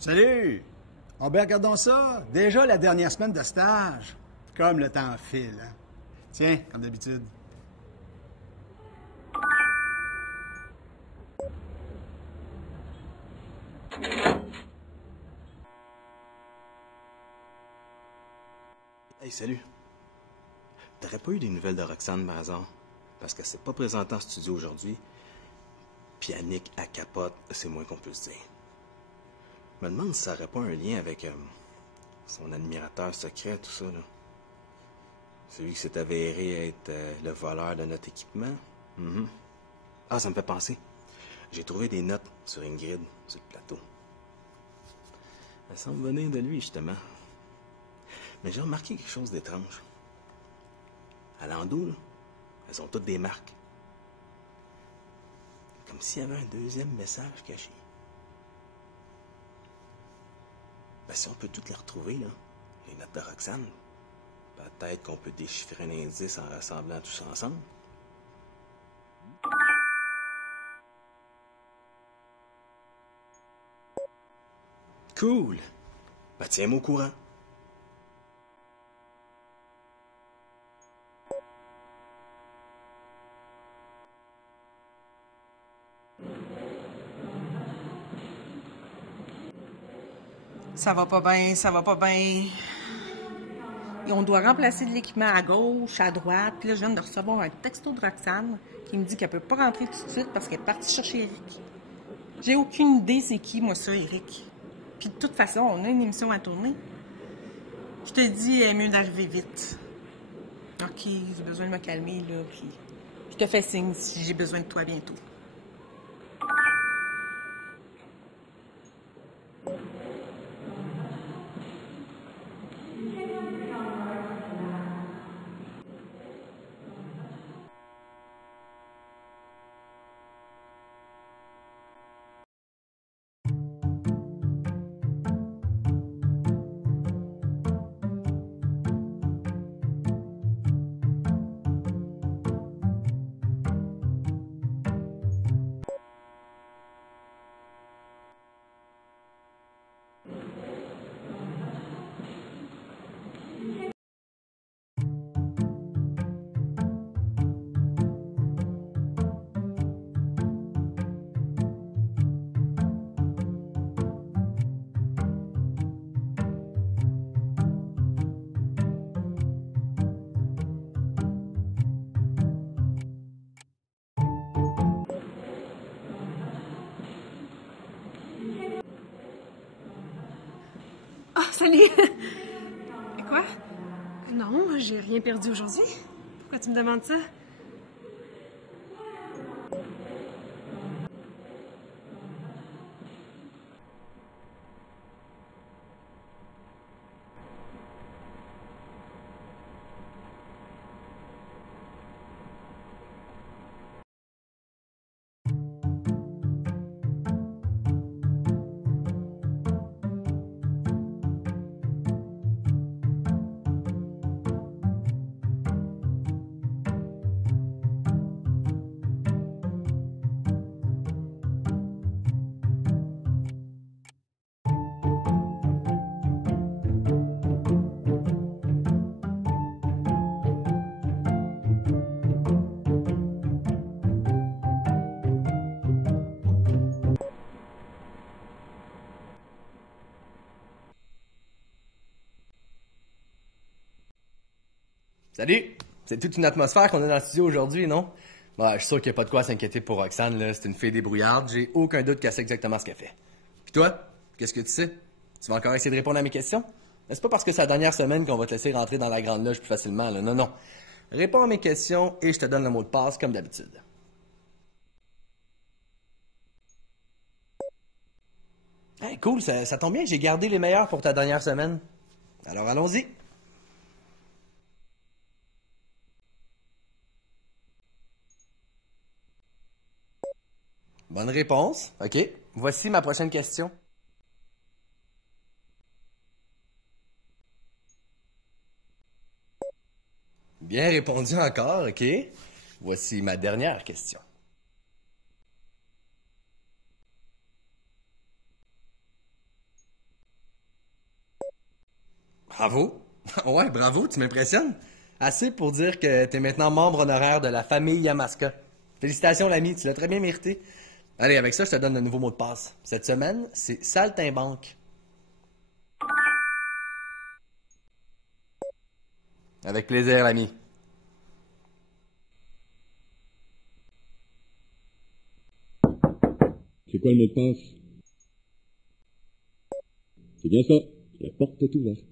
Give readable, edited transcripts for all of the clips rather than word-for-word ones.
Salut! Oh ben, regardons ça. Déjà la dernière semaine de stage. Comme le temps file, hein? Tiens, comme d'habitude. Hey, salut. T'aurais pas eu des nouvelles de Roxane par hasard? Parce qu'elle s'est pas présentée en studio aujourd'hui. Puis Annick, à capote, c'est moins qu'on peut se dire. Je me demande si ça aurait pas un lien avec son admirateur secret, tout ça, là. Celui qui s'est avéré être le voleur de notre équipement. Mhm. Ah, ça me fait penser. J'ai trouvé des notes sur Ingrid, sur le plateau. Elles semblent venir de lui, justement. Mais j'ai remarqué quelque chose d'étrange. À l'endos, là, elles ont toutes des marques. Comme s'il y avait un deuxième message caché. Ben, si on peut toutes les retrouver, là, les notes de Roxane, peut-être qu'on peut déchiffrer un indice en rassemblant tous ensemble. Cool! Ben, tiens-moi au courant. Ça va pas bien, ça va pas bien. Et on doit remplacer de l'équipement à gauche, à droite. Puis là, je viens de recevoir un texto de Roxane qui me dit qu'elle peut pas rentrer tout de suite parce qu'elle est partie chercher Eric. J'ai aucune idée c'est qui, moi, ça, Eric. Puis de toute façon, on a une émission à tourner. Je te dis, il est mieux d'arriver vite. OK, j'ai besoin de me calmer, là, puis je te fais signe si j'ai besoin de toi bientôt. Ah, salut! Quoi? Non, j'ai rien perdu aujourd'hui. Pourquoi tu me demandes ça? Salut! C'est toute une atmosphère qu'on a dans le studio aujourd'hui, non? Ouais, je suis sûr qu'il n'y a pas de quoi s'inquiéter pour Roxane, là. C'est une fille débrouillarde. J'ai aucun doute qu'elle sait exactement ce qu'elle fait. Puis toi, qu'est-ce que tu sais? Tu vas encore essayer de répondre à mes questions? Mais c'est pas parce que c'est la dernière semaine qu'on va te laisser rentrer dans la grande loge plus facilement, là. Non, non. Réponds à mes questions et je te donne le mot de passe comme d'habitude. Hey, cool, ça tombe bien, j'ai gardé les meilleurs pour ta dernière semaine. Alors allons-y. Bonne réponse. OK. Voici ma prochaine question. Bien répondu encore, OK. Voici ma dernière question. Bravo. Ouais, bravo, tu m'impressionnes. Assez pour dire que t'es maintenant membre honoraire de la famille Yamaska. Félicitations, l'ami, tu l'as très bien mérité. Allez, avec ça, je te donne un nouveau mot de passe. Cette semaine, c'est saltimbanque. Avec plaisir, l'ami. C'est quoi le mot de passe? C'est bien ça. La porte est ouverte.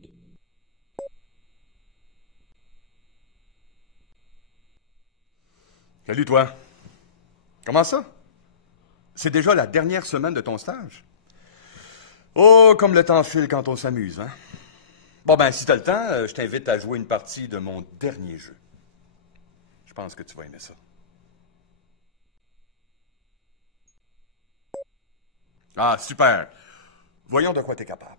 Salut toi. Comment ça? C'est déjà la dernière semaine de ton stage? Oh, comme le temps file quand on s'amuse, hein? Bon ben, si t'as le temps, je t'invite à jouer une partie de mon dernier jeu. Je pense que tu vas aimer ça. Ah, super. Voyons de quoi t'es capable.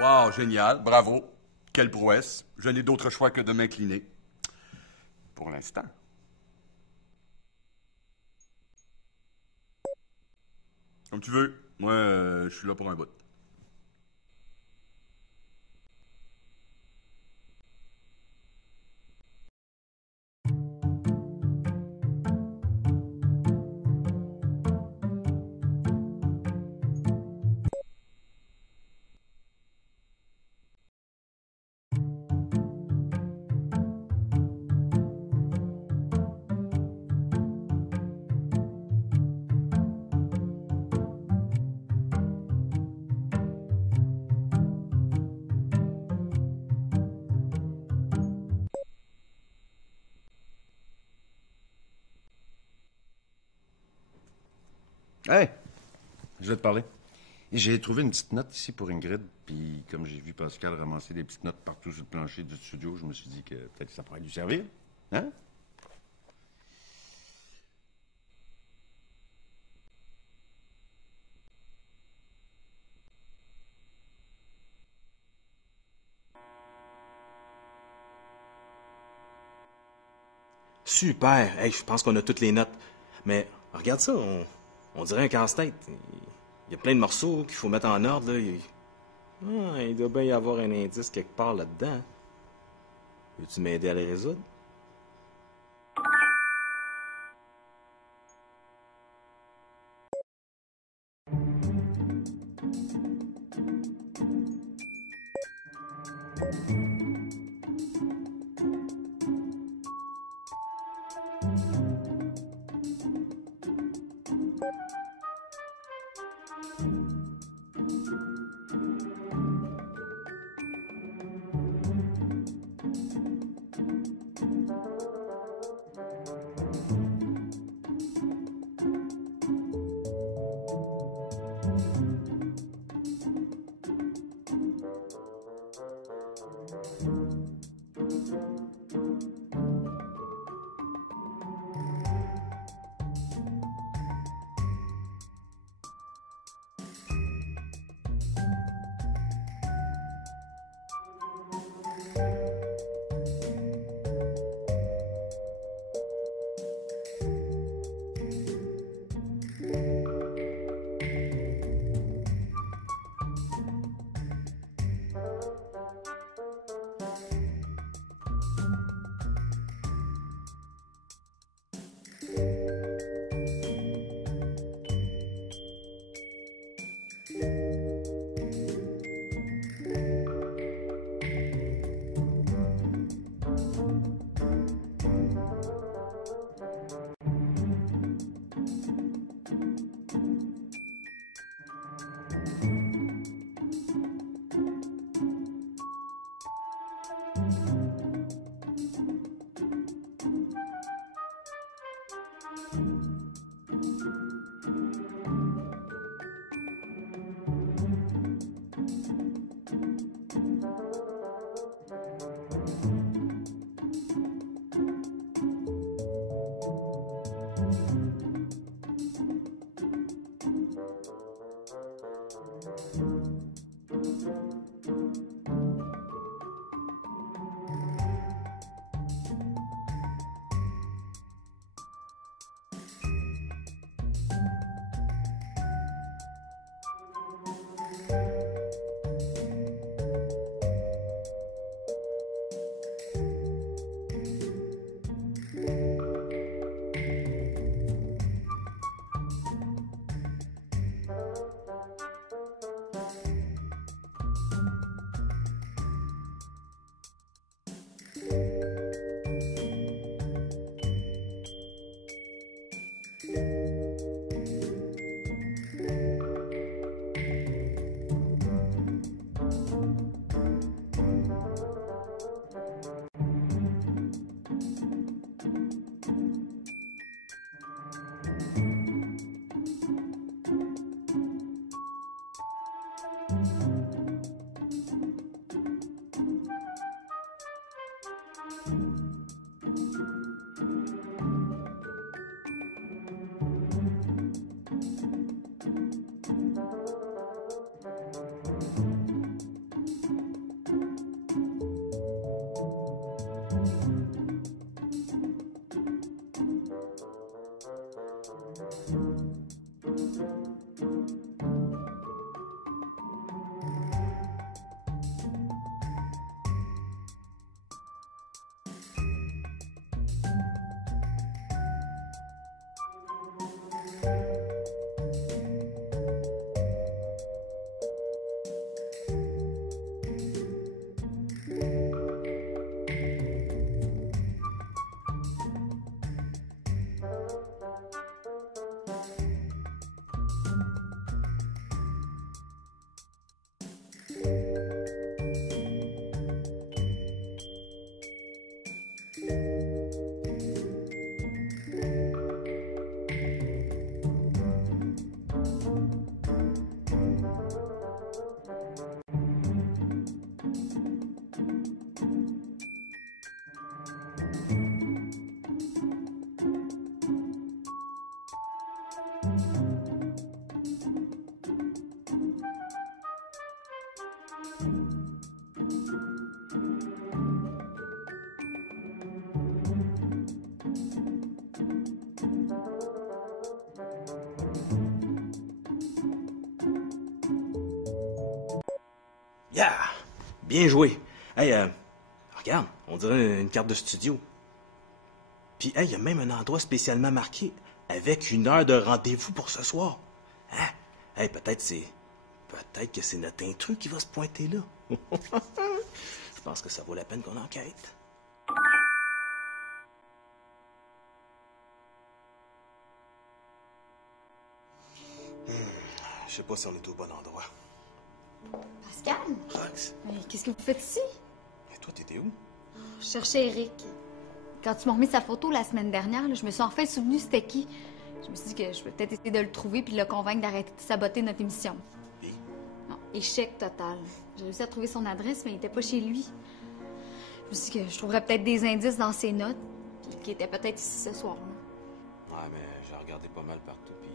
Wow, génial, bravo. Quelle prouesse. Je n'ai d'autre choix que de m'incliner. Pour l'instant. Comme tu veux. Moi, je suis là pour un bout. Hey, je vais te parler. J'ai trouvé une petite note ici pour Ingrid, puis comme j'ai vu Pascal ramasser des petites notes partout sur le plancher du studio, je me suis dit que peut-être que ça pourrait lui servir. Hein? Super! Hey, je pense qu'on a toutes les notes. Mais regarde ça, on dirait un casse-tête. Il y a plein de morceaux qu'il faut mettre en ordre. Là. Il doit bien y avoir un indice quelque part là-dedans. Veux-tu m'aider à les résoudre? Yeah! Bien joué. Hey, regarde, on dirait une carte de studio. Puis, hey, il y a même un endroit spécialement marqué avec une heure de rendez-vous pour ce soir. Hein? Hey, peut-être que c'est notre intrus qui va se pointer là. Je pense que ça vaut la peine qu'on enquête. Je sais pas si on est au bon endroit. Pascal? Rox, Mais qu'est-ce que vous faites ici? et toi, t'étais où? Je cherchais Eric. Quand tu m'as remis sa photo la semaine dernière, là, je me suis enfin souvenu c'était qui. Je me suis dit que je peux peut-être essayer de le trouver puis de le convaincre d'arrêter de saboter notre émission. Et? Non, échec total. J'ai réussi à trouver son adresse, mais il était pas chez lui. Je me suis dit que je trouverais peut-être des indices dans ses notes, puis qu'il était peut-être ici ce soir-là. Ouais, mais j'ai regardé pas mal partout, puis...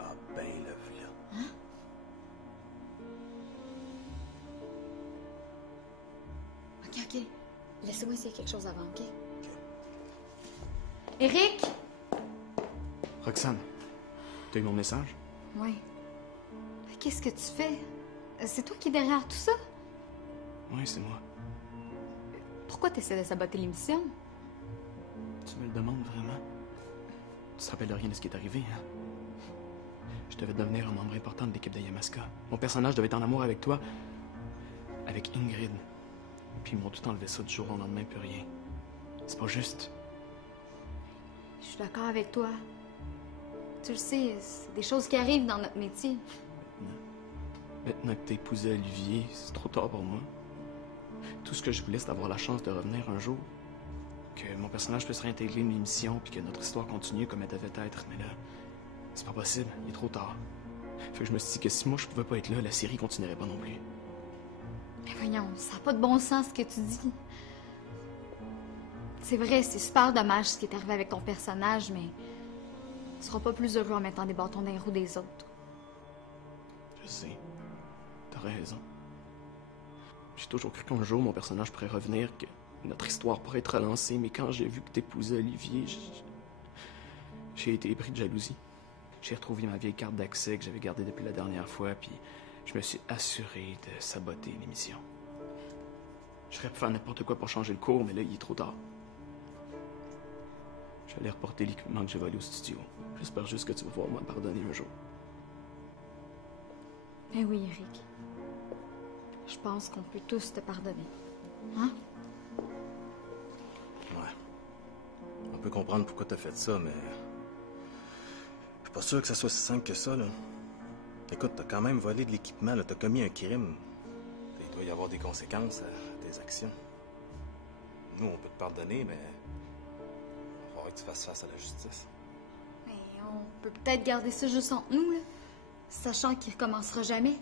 Ah ben, le voilà. Hein? OK. Laissez-moi essayer quelque chose avant, OK? Eric! Roxane, t'as eu mon message? Oui. Qu'est-ce que tu fais? C'est toi qui es derrière tout ça? Oui, c'est moi. Pourquoi t'essaies de saboter l'émission? Tu me le demandes vraiment? Tu te rappelles de rien de ce qui est arrivé, hein? Je devais devenir un membre important de l'équipe de Yamaska. Mon personnage devait être en amour avec toi, avec Ingrid. Puis ils m'ont tout enlevé ça du jour au lendemain, plus rien. C'est pas juste. Je suis d'accord avec toi. Tu le sais, c'est des choses qui arrivent dans notre métier. Maintenant que t'as épousé Olivier, c'est trop tard pour moi. Tout ce que je voulais, c'est d'avoir la chance de revenir un jour. Que mon personnage puisse réintégrer une émission, puis que notre histoire continue comme elle devait être. Mais là, c'est pas possible, il est trop tard. Fait que je me suis dit que si moi je pouvais pas être là, la série continuerait pas non plus. Mais voyons, ça n'a pas de bon sens ce que tu dis. C'est vrai, c'est super dommage ce qui est arrivé avec ton personnage, mais tu seras pas plus heureux en mettant des bâtons dans les roues des autres. Je sais. T'as raison. J'ai toujours cru qu'un jour mon personnage pourrait revenir, que notre histoire pourrait être relancée, mais quand j'ai vu que t'épousais Olivier, j'ai été pris de jalousie. J'ai retrouvé ma vieille carte d'accès que j'avais gardée depuis la dernière fois, puis je me suis assuré de saboter l'émission. J'aurais pu faire n'importe quoi pour changer le cours, mais là, il est trop tard. J'allais reporter l'équipement que j'ai volé au studio. J'espère juste que tu vas pouvoir me pardonner un jour. Eh oui, Eric. Je pense qu'on peut tous te pardonner. Hein? Ouais. On peut comprendre pourquoi t'as fait ça, mais... Je suis pas sûr que ça soit si simple que ça, là. Écoute, t'as quand même volé de l'équipement, là. T'as commis un crime. Il doit y avoir des conséquences à tes actions. Nous, on peut te pardonner, mais... Il va falloir que tu fasses face à la justice. Mais on peut peut-être garder ça juste entre nous, là. Sachant qu'il recommencera jamais.